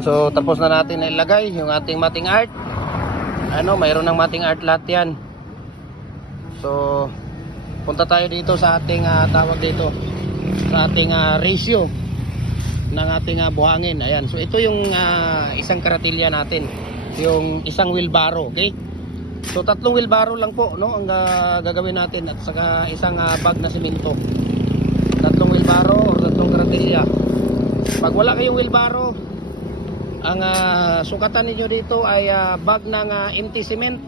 So tapos na natin na ilagay yung ating mating art. Mayroon ng mating art lahat yan. So punta tayo dito sa ating tawag dito sa ating ratio ng ating buhangin. Ayan. So ito yung isang karatilya natin, yung isang wheelbarrow, okay? So 3 wheelbarrow lang po, no, ang gagawin natin, at saka isang bag na simento. 3 wheelbarrow or 3 karatilya. Pag wala kayong wheelbarrow, ang sukatan niyo dito ay bag ng empty cement.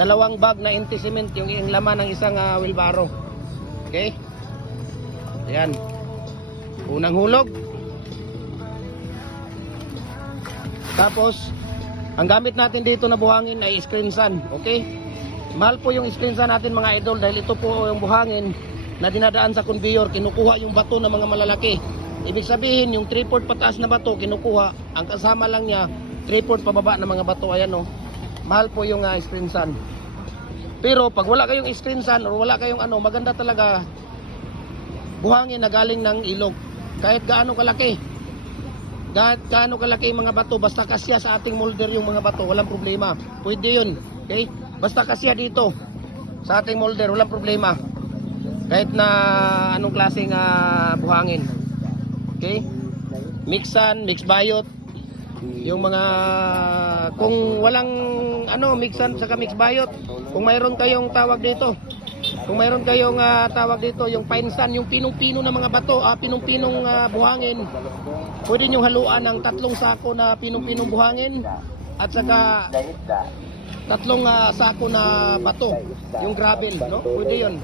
2 bag na empty cement yung laman ng isang wheelbarrow. Okay? Ayan. Unang hulog. Tapos ang gamit natin dito na buhangin ay screen sun. Okay? Mahal po yung screen sun natin mga idol, dahil ito po yung buhangin na dinadaan sa conveyor. Kinukuha yung bato ng mga malalaki. Ibig sabihin yung 3/4 pataas na bato kinukuha, ang kasama lang niya 3/4 pababa na mga bato. Ayan, no? Mahal po yung screen sun. Pero pag wala kayong screen sun or wala kayong maganda talaga buhangin na galing ng ilog. Kahit gaano kalaki yung mga bato, basta kasya sa ating molder yung mga bato, walang problema. Pwede yun. Okay? Basta kasya dito sa ating molder, walang problema. Kahit na anong klaseng buhangin. Okay? Mixan, mix bayot. Yung mga kung walang mixan saka mix bayot, kung mayroon kayong tawag dito, yung pine sand, yung pinong-pino na mga bato, pinong-pinong buhangin, pwede nyo haluan ng 3 sako na pinong-pinong buhangin at saka 3 sako na bato, yung gravel, no? Pwede yun.